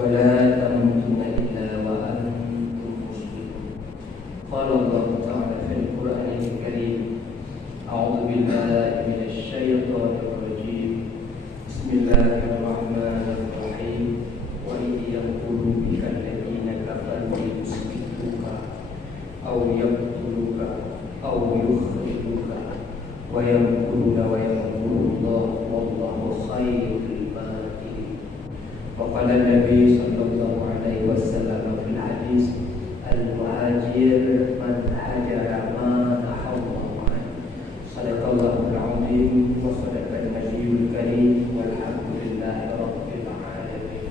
ولا تموتن إلا وأنتم مسلمون. قال الله تعالى في القرآن الكريم: أعوذ بالله من الشيطان الرجيم. بسم الله الرحمن الرحيم. وإذ يقول بك الذين كفروا ليثبتوك أو يقتلوك أو يخرجوك ويمكرون ويمكر الله والله خير الماكرين. وقال النبي صلى الله عليه وسلم في الحديث: المهاجر من هاجر ما نهى الله عنه. صدق الله العظيم وصدق النبي الكريم والحمد لله رب العالمين.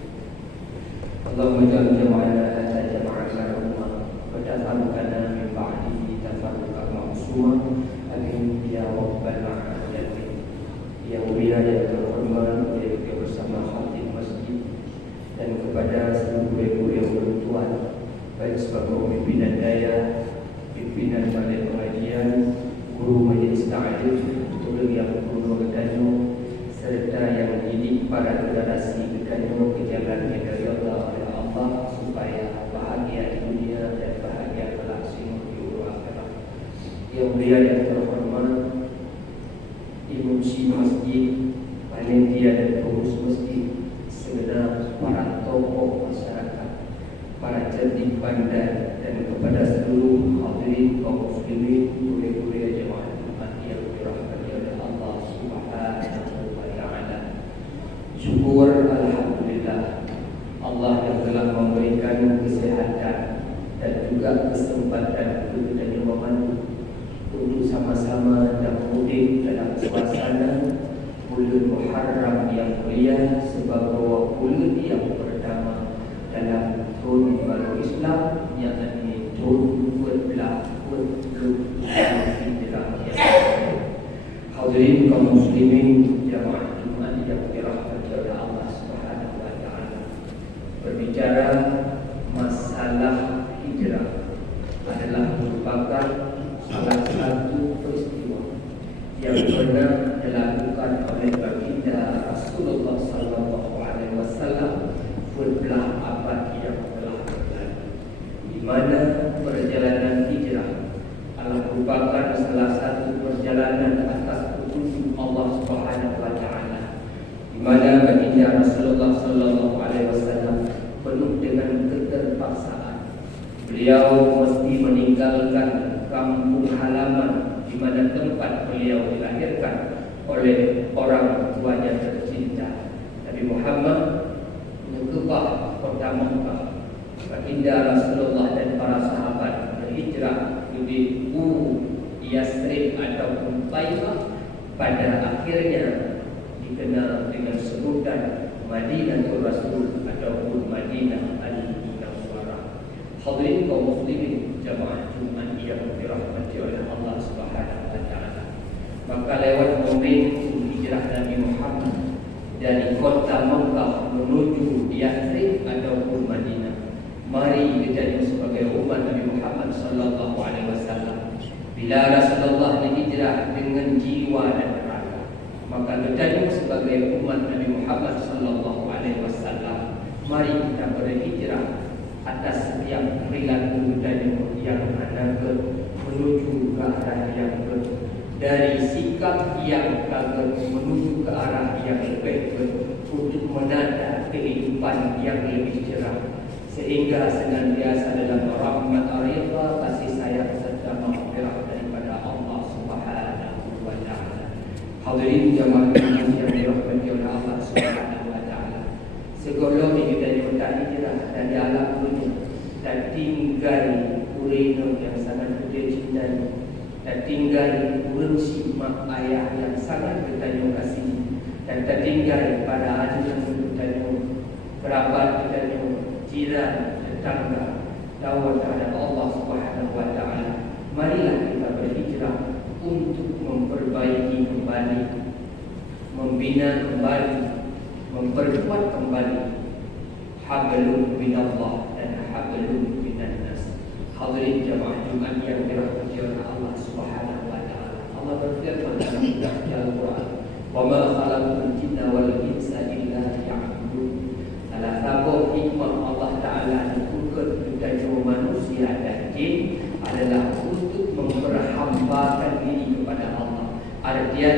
اللهم اجعل جمعنا هذا جمعا مرحوما وتفرقنا من بعده تفرقا معصوما. Amin ya rabbal alamin. Yang mulia dan terhormat kita bersama khatib masjid dan kepada seluruh ibu yang bertuan, baik sebagai pimpinan daya, pimpinan balai pengajian, guru majlis ta'lim, guru yang guru kedanyo, serta yang mendidik para generasi kedanyo ke jalan yang dari Allah oleh Allah supaya bahagia di dunia dan bahagia kelak di akhirat. Yang mulia dan terhormat imam masjid, panitia dan pengurus masjid, segenap para tokoh masyarakat, para cerdik pandai, dan kepada seluruh hadirin kaum muslimin, mulia-mulia jemaah Jumat yang dirahmati oleh Allah Subhanahu wa taala. Syukur alhamdulillah Allah yang telah memberikan kesehatan dan juga kesempatan untuk kita membantu untuk sama-sama dan mudik dalam suasana bulan Muharram yang mulia sebagai bulan yang pertama dalam tahun baru Islam, yang ini tahun 1440 Hijrah. Hadirin kaum muslimin jamaah Jumat yang dirahmati oleh Allah Subhanahu wa taala. Berbicara masalah hijrah adalah merupakan salah satu peristiwa yang pernah dilakukan oleh baginda Rasulullah sallallahu alaihi wasallam beberapa abad yang telah berlalu, di mana perjalanan hijrah adalah merupakan salah satu perjalanan atas petunjuk Allah Subhanahu wa taala, di mana baginda Rasulullah sallallahu alaihi wasallam penuh dengan keterpaksaan. Beliau mesti meninggalkan kampung halaman di mana tempat beliau dilahirkan oleh orang tuanya tercinta, Nabi Muhammad, mengubah kota Makkah. Baginda Rasulullah dan para sahabat berhijrah di Yasrib ataupun Taifah, pada akhirnya dikenal dengan sebutan Madinatul Rasul ataupun Madinah Al-Munawwarah. Hadirin kaum muslimin jamaah Jumat yang dirahmati oleh Allah Subhanahu wa taala. Maka lewat momentum hijrah Nabi Muhammad dari kota Makkah menuju Yathrib ataupun Madinah, mari kita sebagai umat Nabi Muhammad sallallahu alaihi wasallam, bila Rasulullah berhijrah dengan jiwa dan raga, maka kita sebagai umat Nabi Muhammad sallallahu alaihi wasallam, mari kita berhijrah atas setiap perilaku dan yang ada menuju ke arah yang dari sikap yang menuju ke arah yang lebih untuk menata kehidupan yang lebih cerah, sehingga senantiasa dalam rahmat Allah, kasih sayang serta maghfirah daripada Allah Subhanahu wa taala. Hadirin jamaah yang dirahmati oleh Allah Subhanahu wa taala, segala ini dari hijrah dari alam dunia dan tinggal urino yang sangat kita cintai, dan tinggal urus mak ayah yang sangat kita kasih, dan tertinggal pada ajudan kita, kerabat kita, jiran, tetangga, tawar kepada Allah Subhanahu wa taala. Marilah kita berhijrah untuk memperbaiki kembali, membina kembali, memperkuat kembali hablum minallah dan hablum minan nas. Hadirin jamaah Jumat yang dirahmati oleh Allah Subhanahu wa taala. Allah berfirman dalam Al-Qur'an, "Wa ma khalaqtul jinna wal insa illa liya'budun." Salah satu hikmah manusia dan jin adalah untuk memperhambakan diri kepada Allah. Artinya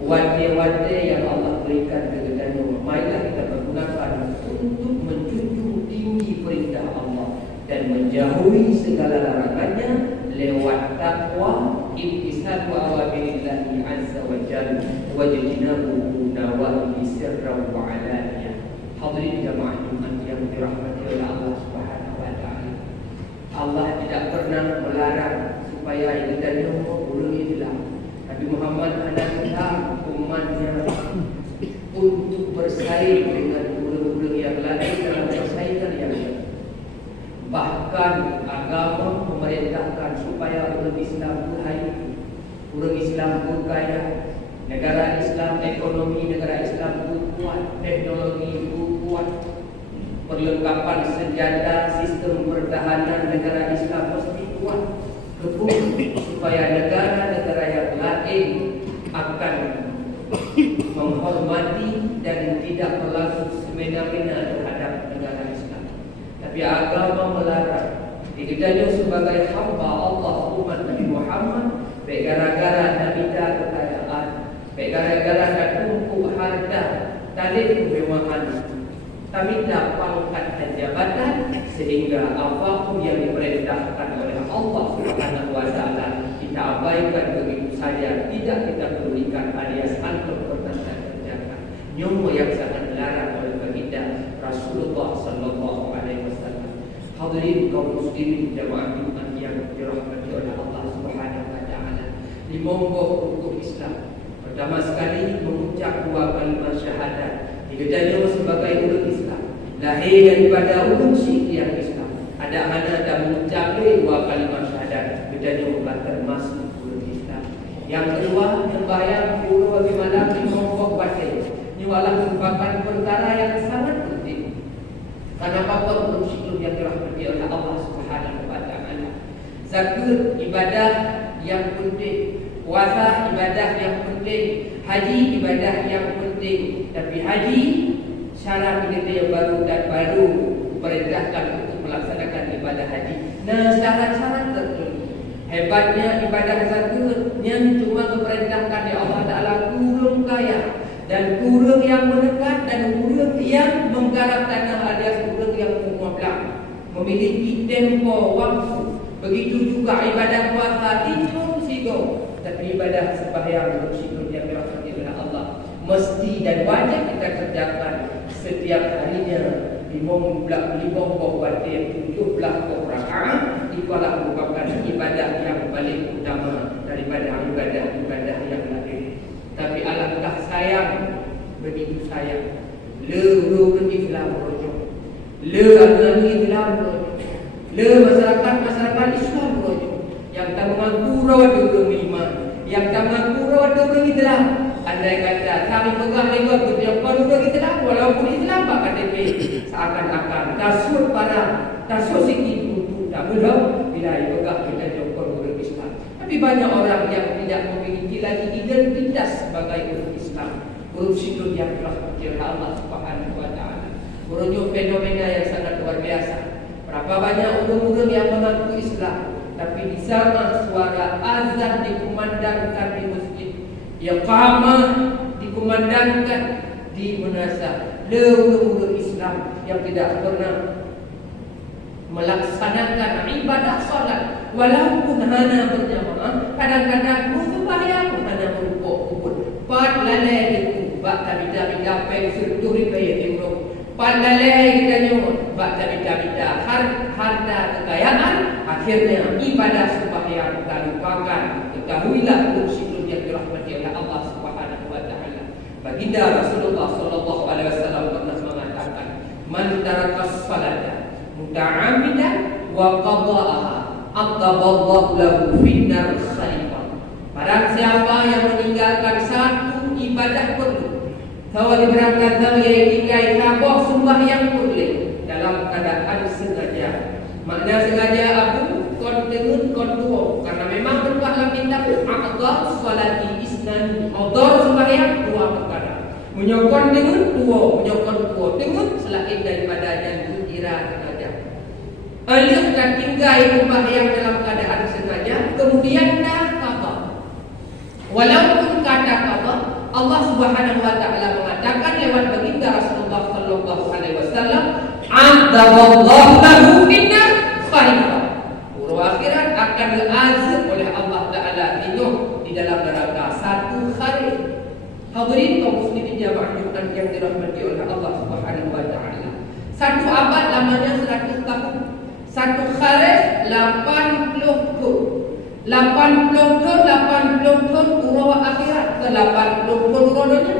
wajah-wajah yang Allah berikan kepadanya, marilah kita pergunakan untuk menjunjung tinggi perintah Allah dan menjauhi segala larangannya lewat takwa, imtisal awamirillahi azza wa jalla wa jinabu nawahi sirran wa alaniyah. Hadirin jamaah Jumat yang dirahmati oleh Allah Subhanahu wa taala. Allah tidak pernah melarang supaya kita boleh hilang. Nabi Muhammad hendak umatnya untuk bersaing dengan ulama-ulama yang lain dalam persaingan yang lain. Bahkan agama memerintahkan supaya umat Islam berhayat, umat Islam berkaya, negara Islam, ekonomi negara Islam kuat, teknologi kuat, perlengkapan senjata, sistem pertahanan negara Islam mesti kuat, supaya negara-negara yang lain akan menghormati dan tidak berlaku semena-mena terhadap negara Islam. Tapi agama melarang. Dikatakan sebagai hamba Allah umat Nabi Muhammad, baik gara-gara Nabi dah kekayaan, baik gara-gara dah tumpuk harta, talib kemewahan, tapi tak pangkat dan jabatan, sehingga apapun yang diperintahkan oleh Allah Subhanahu wa taala kita abaikan begitu saja, tidak kita pedulikan alias antum pernah kerjakan. Nyomo yang sangat dilarang oleh baginda Rasulullah sallallahu alaihi wasallam. Hadirin kaum muslimin jamaah Jumat yang dirahmati oleh Allah Subhanahu wa taala. Lima pokok Islam. Pertama sekali mengucap dua kalimat syahadat. Dikatakan sebagai umat Islam, lahir daripada umat yang Islam. Ada mana dan mengucap dua kalimat syahadat, dikatakan bukan termasuk umat Islam. Yang kedua, sembahyang 10 waktu malam di pokok batin. Ini merupakan perkara yang sangat penting. Karena apa pun yang dirahmati oleh Allah Subhanahu wa taala. Zakat ibadah yang penting, puasa ibadah yang penting, haji ibadah yang penting. Tapi haji syarat kita yang baru perintahkan untuk melaksanakan ibadah haji. Nah, syarat-syarat tertentu. Hebatnya ibadah zakat yang cuma diperintahkan oleh Allah Taala kurang kaya dan kurang yang mendekat dan kurang yang menggarap tanah alias kurang yang menguaplah, memiliki tempo waktu. Begitu juga ibadah puasa itu sigo, tapi ibadah sembahyang bersyukur yang dirahmati oleh Allah mesti dan wajib kita kerjakan setiap harinya. 15 waktu 17 rakaat itu adalah merupakan ibadah yang paling utama daripada ibadah-ibadah yang lain. Tapi alangkah sayang, begitu sayang, le Islam rojok, le agama Islam rojok, le masyarakat Islam rojok, yang tak mengaku rawat orang iman, yang tak mengaku rawat orang Islam. Andai kata kami pegang lewat yang baru orang Islam, walaupun Islam pak KTP, seakan-akan tasur para tasur sikit untuk tak belum bila pegang kita jokor orang Islam. Tapi banyak orang yang tidak memiliki lagi identitas sebagai orang Islam. Urus hidup yang dirahmati oleh Allah Subhanahu wa taala. Urusnya fenomena yang sangat luar biasa. Berapa banyak orang-orang yang mengaku Islam, tapi di sana suara azan dikumandangkan di masjid, iqamah dikumandangkan di munasabah. Orang-orang Islam yang tidak pernah melaksanakan ibadah salat walaupun hanya berjamaah, kadang-kadang sembahyang hanya berukuk-ukuk. Pat lalai itu bak tabida-bida pensir turi payah timro. Pat lalai kita nyomot bak tabida-bida harta kekayaan, akhirnya ibadah sembahyang kita lupakan. Ketahuilah bersyukur yang dirahmati oleh Allah Subhanahu wa taala. Baginda Rasulullah sallallahu alaihi wasallam pernah mengatakan, "Man tarakas salata muta'ammidan wa qada'aha aqdaballahu lahu finnar khalifah." Barang siapa yang meninggalkan satu ibadah perlu, kalau diberangkat dari tiga tabah sembahyang boleh dalam keadaan sengaja. Makna sengaja aku kontenun kontuo, karena memang berkata kitab aqdar salati isnan, aqdar sembahyang dua perkara. Menyokong dengan tuo, menyokong tuo dengan selain daripada yang kira sengaja. Elok dan tinggal sembahyang dalam keadaan sengaja, kemudian dah qada. Walaupun kata qada, Allah Subhanahu wa taala mengatakan lewat baginda Rasulullah sallallahu alaihi wasallam, "Adzallahu lahu finnar khalifah." Urus akhirat akan diazab oleh Allah taala di dalam neraka satu hari. Hadirin kaum muslimin jamaah Jumat yang dirahmati oleh Allah Subhanahu wa taala. Satu abad lamanya 100 tahun. Satu kharif 80 tahun. 80 tahun urus akhirat ke 80 tahun urusannya.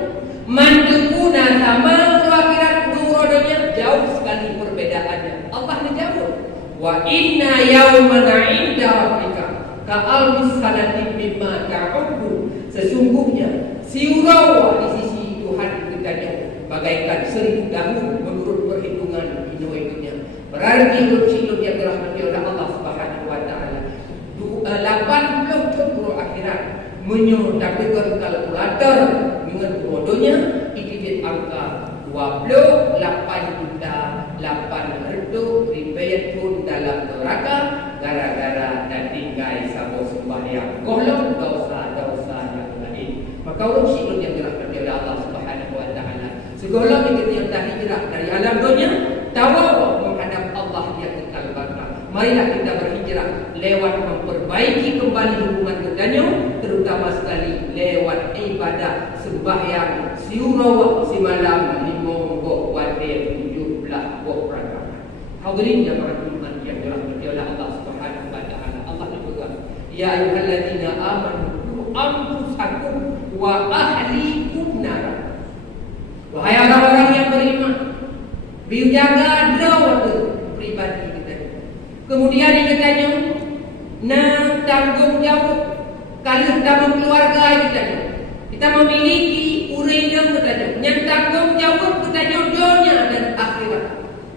Mandukuna sama urus akhirat urusannya jauh sekali perbedaannya. Allah menjawab, "Wa inna yawman 'inda rabbika ka'alfi sanatin mimma ta'uddu." Sesungguhnya siurau di sisi Tuhan kita bagaikan 1000 tahun menurut perhitungan hidupnya. Berarti ulun yang dirahmati oleh Allah Subhanahu wa taala 80 tahun akhirat menyodapkan kalkulator dengan bodohnya ikut angka 28.800 ribuan pun dalam neraka gara-gara dan tinggal sabo sembahyang golong dosa-dosa yang lain. Maka ulun yang dirahmati oleh Allah Subhanahu wa taala segala kita yang dah hijrah dari alam dunia tawawa menghadap Allah yang kekal baka. Marilah kita berhijrah lewat memperbaiki kembali hubungan dengannya, terutama sekali lewat ibadah sembahyang siurau si malam 5 waktu 17 rakaat. Hadirin jamaah Jumat yang dirahmati oleh Allah Subhanahu wa taala. Allah berfirman, "Ya ayyuhalladzina amanu qu anfusakum wa ahlikum nar." Wahai orang-orang yang beriman, berjaga waktu pribadi kita. Kemudian dikatanya, nah tanggung jawab kalau kita keluarga kita. Kita memiliki uraian kita. Yang tanggung jawab kita dunia dan akhirat.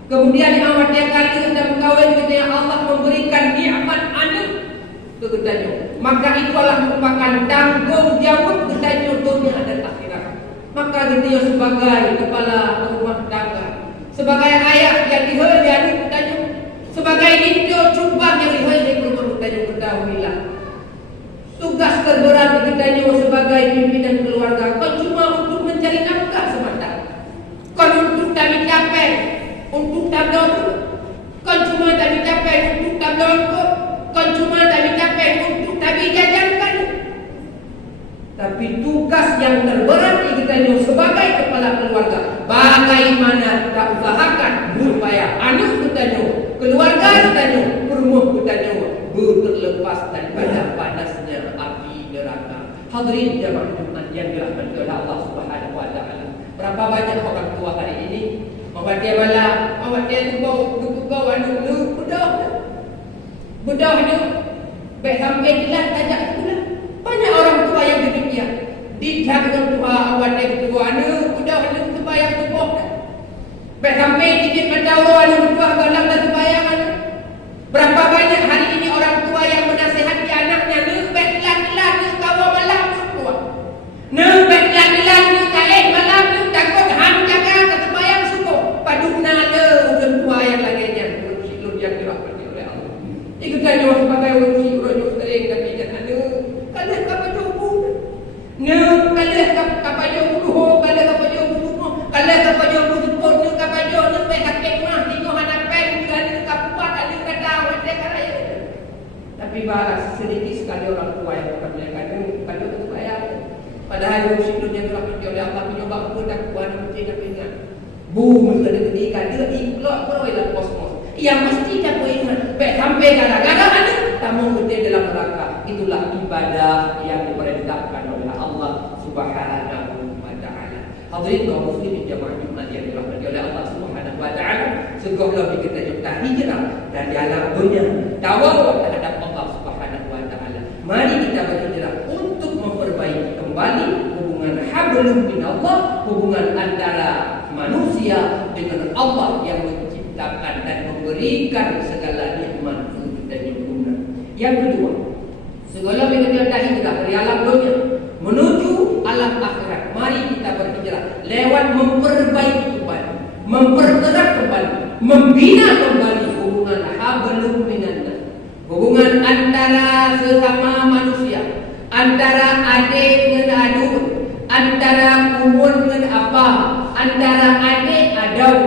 Kemudian awak dia kali kita berkahwin kita yang Allah memberikan nikmat anak ke kita. Maka itulah merupakan tanggung jawab kita dunia dan akhirat. Maka dia sebagai kepala rumah tangga, sebagai ayah yang dihayati bertanya, sebagai itu cuba yang dihayati rumah bertanya, ketahuilah tugas terberat bertanya sebagai pimpinan keluarga kau cuma untuk mencari nafkah semata. Kau untuk kami capai untuk tabloid, kau cuma kami capai untuk tabloid, kau cuma kami capai untuk kami jajankan. Tapi tugas yang terberat kita sebagai kepala keluarga, bagaimana kita usahakan supaya anak kita, keluarga kita, rumah kita terlepas daripada panasnya api neraka. Hadirin jamaah Jumat yang dirahmati oleh Allah Subhanahu wa taala. Berapa banyak orang tua hari ini awak dia bala, awak dia bau anu budak ni baik sampai jelas tajak pula. Banyak orang tua yang demikian. Dijak dengan tua awak dia tua anu budak anu sembahyang subuh. Baik sampai dikit mendawa anu tua galang dan sembahyang anu. Berapa banyak hari ini orang tua yang menasihati anaknya, "Ne baik lan-lan ne kawa malam tua. Ne baik lan-lan ne kain malam ne takut hang jaga ke sembahyang subuh." Paduna le ulun tua yang lainnya ulun yang dirahmati oleh Allah. Iku tanya sebagai ulun urus sering kami anu kalau apa jobu. Ne kalau apa jobu kalau apa jobu kalau apa jobu pun apa jobu ne hakim mah tino hanapai kalau kapuat ada kata wate karaya. Tapi bahas sedikit sekali orang tua yang mengatakan kalau supaya padahal usia yang dirahmati oleh Allah mencoba pun tak kuat tidak ingat. Bumi ketika dia ikhlas perwira kosmos. Yang mesti tak ingat baik sampai gara-gara ada tamu gede dalam neraka. Itulah ibadah yang diperintahkan oleh Allah Subhanahu wa taala. Hadirin kaum muslimin jamaah Jumat yang dirahmati oleh Allah Subhanahu wa taala, segala kita nyata hijrah dan jalan dunia tawakal terhadap Allah Subhanahu wa taala. Mari kita berhijrah untuk memperbaiki kembali hubungan hablum minallah, hubungan antara manusia dengan Allah yang menciptakan dan memberikan segala nikmat untuk dan guna. Yang kedua, segala kita hijrah dari alam dunia menuju alam akhirat. Mari kita berhijrah lewat memperbaiki kembali, mempererat kembali, membina kembali hubungan hablum minan nas. Hubungan antara sesama manusia, antara adik dengan adun, antara umur dengan abah, antara adik adau,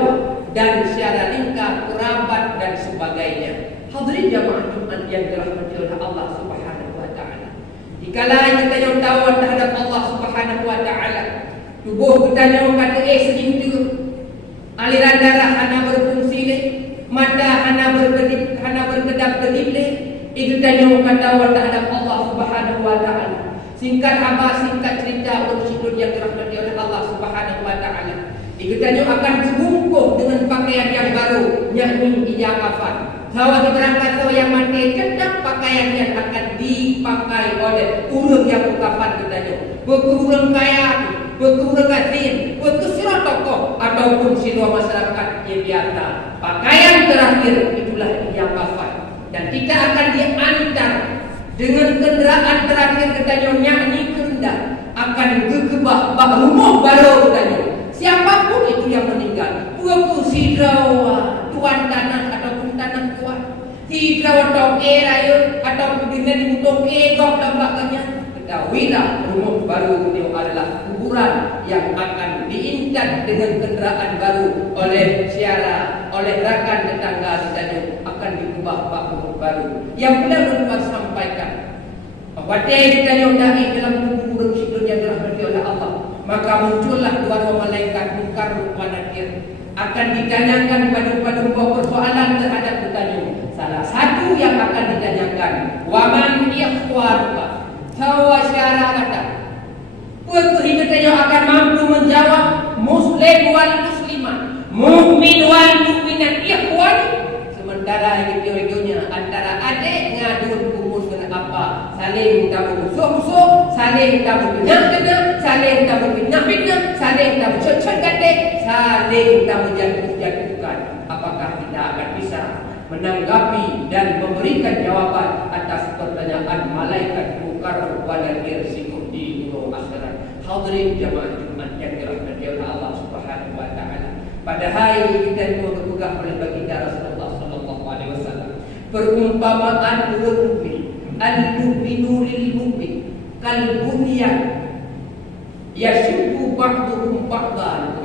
dan secara ringkas kerabat dan sebagainya. Hadirin jamaah Jumat yang dirahmati oleh Allah Subhanahu wa taala. Dikala kita yang tahu terhadap Allah Subhanahu wa taala, tubuh kita yang kata senyum, aliran darah hana berfungsi leh, mata hana berkedap-kedip leh. Itu tanya kata terhadap Allah Subhanahu wa taala. Singkat cerita urus yang dirahmati oleh Allah Subhanahu wa taala. Itu tanya akan dibungkus dengan pakaian yang baru, yakni ijab kafan. Kalau diberangkat yang mati kedap pakaian yang akan dipakai oleh urang yang berkafan katanya. Berkurang kaya, berkurang azin, berkusirah tokoh ataupun seluruh masyarakat yang biasa. Pakaian terakhir itulah ijab kafan. Dan kita akan diantar dengan kenderaan terakhir katanya nyanyi kerendah akan gekebah rumah baru katanya. Siapapun itu yang meninggal, buku sidrawa tuan tanah ataupun tanah tuan, sidrawa toke rayu ataupun dengan toke gok dan sebagainya, ketahuilah rumah baru itu adalah kuburan yang akan diinjak dengan kenderaan baru oleh siara, oleh rakan tetangga katanya akan diubah rumah baru. Yang benar Tuhan sampaikan bahwa dia ditanya dai dalam kubur yang dirahmati oleh Allah. Maka muncullah dua malaikat Munkar wa Nakir akan ditanyakan pada persoalan terhadap bertanya. Salah satu yang akan ditanyakan, waman ikhwanuka, hawa syara'ata. Perhidupan akan mampu menjawab muslim wal musliman, mukmin wal mukminat ikhwan. Sementara itu antara adik ngadun kumpul dengan apa, saling tahu musuh-musuh, saling tahu benar-benar, saling tahu fitnah-fitnah, saling tahu cocok-cocok, saling tahu jatuh-jatuhkan. Apakah kita akan bisa menanggapi dan memberikan jawaban atas pertanyaan malaikat Munkar wa Nakir sikut di gunung akhirat? Hadirin jamaah Jumat yang dirahmati oleh Allah Subhanahu wa taala. Pada hari kita berpegang oleh baginda Rasulullah sallallahu alaihi wasallam. Perumpamaan mukmin, al-mu'minu lil-mu'min kal bunyan yashubbu ba'duhum ba'dan.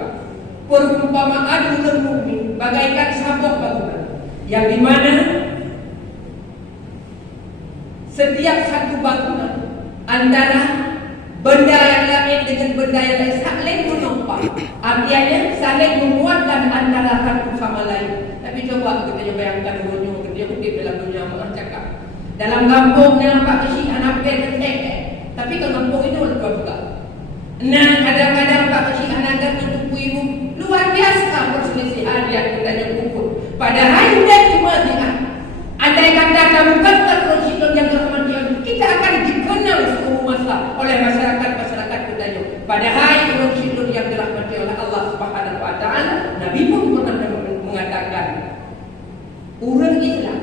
Perumpamaan mukmin bagaikan sabuk bangunan yang di mana setiap satu bangunan antara benda yang lain dengan benda yang lain saling menopang. Artinya saling menguatkan antara satu sama lain. Tapi coba kita bayangkan dunia kita hidup dalam dunia orang cakap. Dalam kampungnya Pak Kesi anak ketek. Tapi ke kampung itu luar juga. Nah, kadang-kadang Pak Kesi anak untuk ibu luar biasa perselisihan yang kita kumpul. Padahal dia cuma dengan andai kata kamu kata konstitusi yang terhormat, kita akan dikenal seluruh masa oleh masyarakat kita. Padahal konstitusi yang dirahmati oleh Allah Subhanahu wa taala, Nabi pun pernah mengatakan orang Islam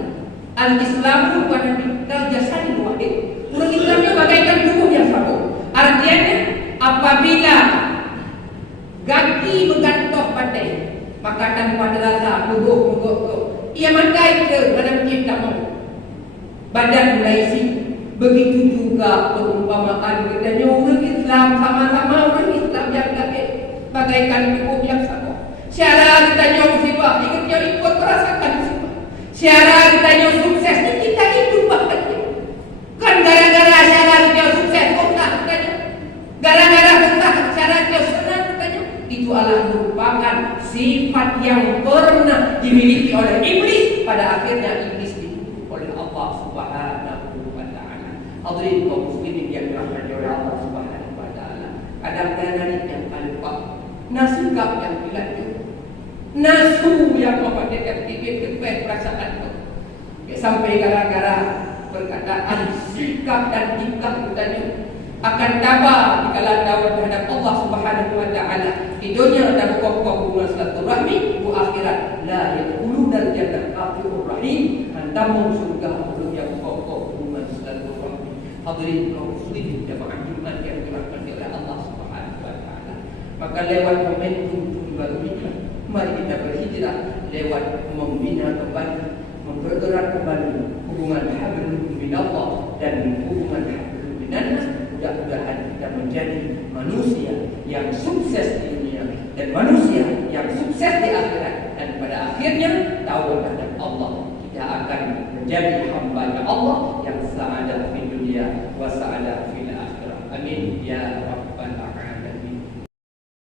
al-Islamu wa jasadun wahid. Orang Islam itu bagaikan tubuh yang sama. Artinya apabila kaki bergantung pandai, maka tanpa terasa gugup ia mandai ke dalam ciptaan badan mulai isi. Begitu juga perumpamaan katanya orang Islam sama-sama orang Islam yang kata bagaikan tubuh yang sama. Syara ditanya musibah, ikut merasakan musibah. Syara ditanya sukses, kita ikut bahagia. Kan gara-gara syara ditanya sukses, tak katanya. Gara-gara syara ditanya senang katanya. Itu adalah merupakan sifat yang pernah dimiliki oleh iblis. Pada akhirnya iblis dihukum oleh Allah Subhanahu wa taala. Hadirin kaum muslimin yang dirahmati oleh Allah Subhanahu wa taala. Kadang-kadang yang lupa nasukap yang dilanjut. Nasu yang memperhatikan bibit perasaan itu. Sampai gara-gara perkataan sikap dan tingkah kita akan tabah dikala dakwah terhadap Allah Subhanahu wa taala di dunia dan pokok hubungan silaturahmi bu akhirat la yaquluna jannah ghafurur rahim antamu surga belum yang pokok hubungan silaturahmi. Hadirin kaum muslimin jamaah Jumat yang dirahmati oleh Allah Subhanahu wa taala. Maka lewat momentum baru ini mari kita berhijrah lewat membina kembali mempererat kembali hubungan hablum minallah dan hubungan hablum minannas. Mudah-mudahan kita menjadi manusia yang sukses di dunia dan manusia yang sukses di akhirat, dan pada akhirnya taubat kepada Allah kita akan menjadi hamba Allah yang sa'adah di dunia wa sa'adah fil akhirah. Amin ya rabbal